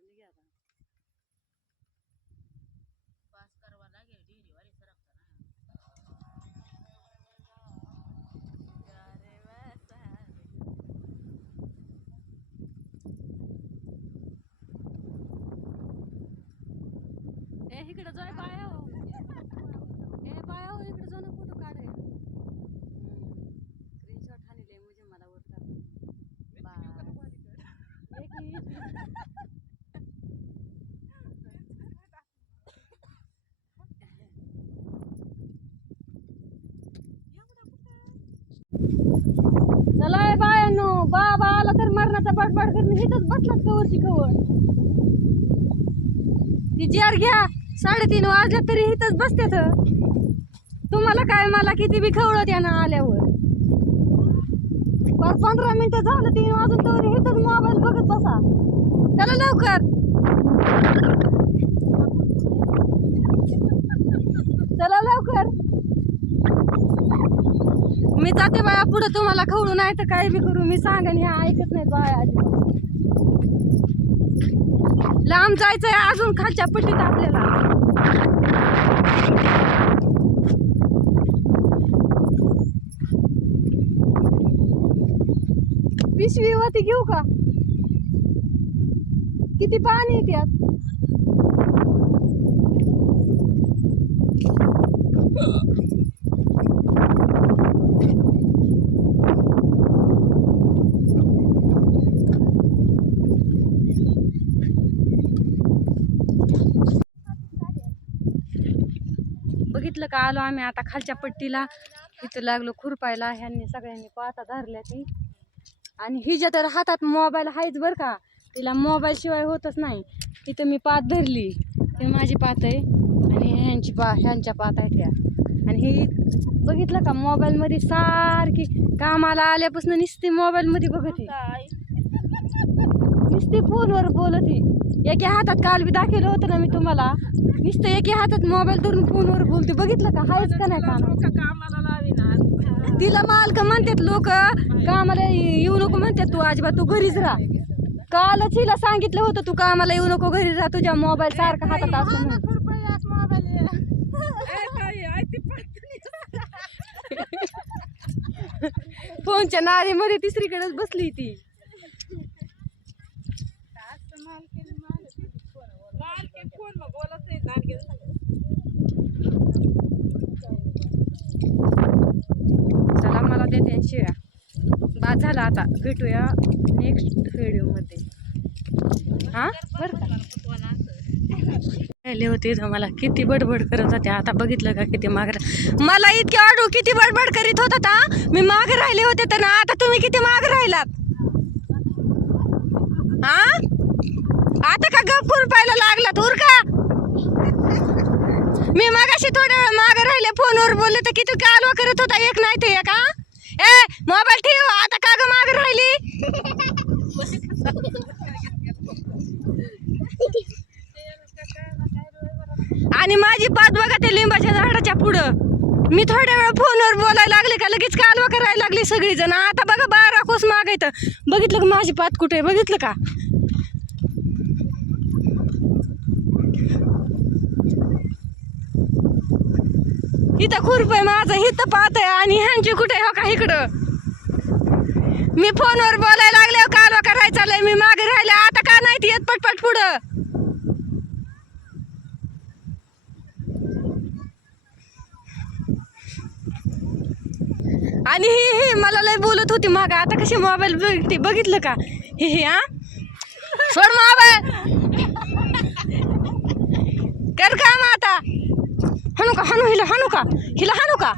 निघे आता पास करवा लागेल डेली वारी सरकता ना इकडे जाय बाया हो बाया हो इकडे जाऊन फोटो काढे स्क्रीनशॉट हानिले म्हणजे मला वरता चला बायानो बाबा आला तर मरणाचा बडबड करून इथंच बसलात कवरची कवर ती जार घ्या 3:30 वाजल्या तरी इथंच बसतेत तुम्हाला काय मला किती बी खवळत यानं आल्यावर 15 मिनिटं झालं 3 वाजून तर इथंच मोबाईल बघत बसा चला लवकर चला लवकर मी जाते बाया पुढे तुम्हाला खवळू नाही तर काय बी करू मी सांगेन हे ऐकत नाही बाया लांब जायचंय अजून खालच्या पट्टीत आपल्याला पिशवी होती घेऊ का किती पाणी आहे त्यात बघितलं का आलो आम्ही आता खालच्या पट्टीला इथं लागलो खुरपायला ह्यांनी सगळ्यांनी पाता धरल्या ती आणि हिच्या तर हातात मोबाईल आहेच बरं का तिला मोबाईल शिवाय होतच नाही तिथं मी पात धरली ते माझी पात आहे आणि ह्यांच्या पात आहे त्या आणि ही बघितलं का मोबाईल मध्ये सारखी कामाला आल्यापासून नुसती मोबाईल मध्ये बघत नुसती फोनवर बोलत एका हातात काल बी दाखवलं होतं ना मी तुम्हाला नुसतं एका हातात मोबाईल धरून फोनवर बोलते बघितलं का हायच का नाही कामाला लावी तिला मालक म्हणतात लोक कामाला येऊ नको म्हणतात तू अजिबात तू घरीच राहा कालच हिला सांगितलं होतं तू कामाला येऊ नको घरी राहा तुझ्या मोबाईल सारखा हातात असतो फोनच्या नारीमध्ये तिसरीकडेच बसली ती चला मला देते शिव्या बाद झाला आता भेटूया नेक्स्ट व्हिडिओ मध्ये हा बरं का राहिले होते मला किती बडबड करत होते आता बघितलं का किती माग मला इतके ऑर्डर किती बडबड करीत होता मी मागे राहिले होते तर ना आता तुम्ही किती मागे राहिलात हा आता का गप खुरपायला लागलात उरका मी मागाशी थोड्या वेळ मागे राहिले फोनवर बोलले तर किती कालवा करत होता एक नाही ते एक ए मोबाईल ठेव आता का ग मागे राहिली आणि माझी पात बघा ते लिंबाच्या झाडाच्या पुढं मी थोड्या वेळ फोनवर बोलायला लागले का लगेच कालवा करायला लागली सगळी जण आता बघा 12 कोस मागायचं बघितलं का माझी पात कुठे बघितलं का इथं खुरप आहे माझं इथं पाहत आहे आणि ह्यांची कुठे हो का इकडं मी फोनवर बोलायला लागले कालवा करायला चाललंय मी मागे राहिले आता का नाही येत पटपट पुढं आणि ही मला लय बोलत होती माग आता कशी मोबाईल बघते बघितलं का हे हा सोड मोबाईल कर काम आता हाणू का हाणू हिला हाणू का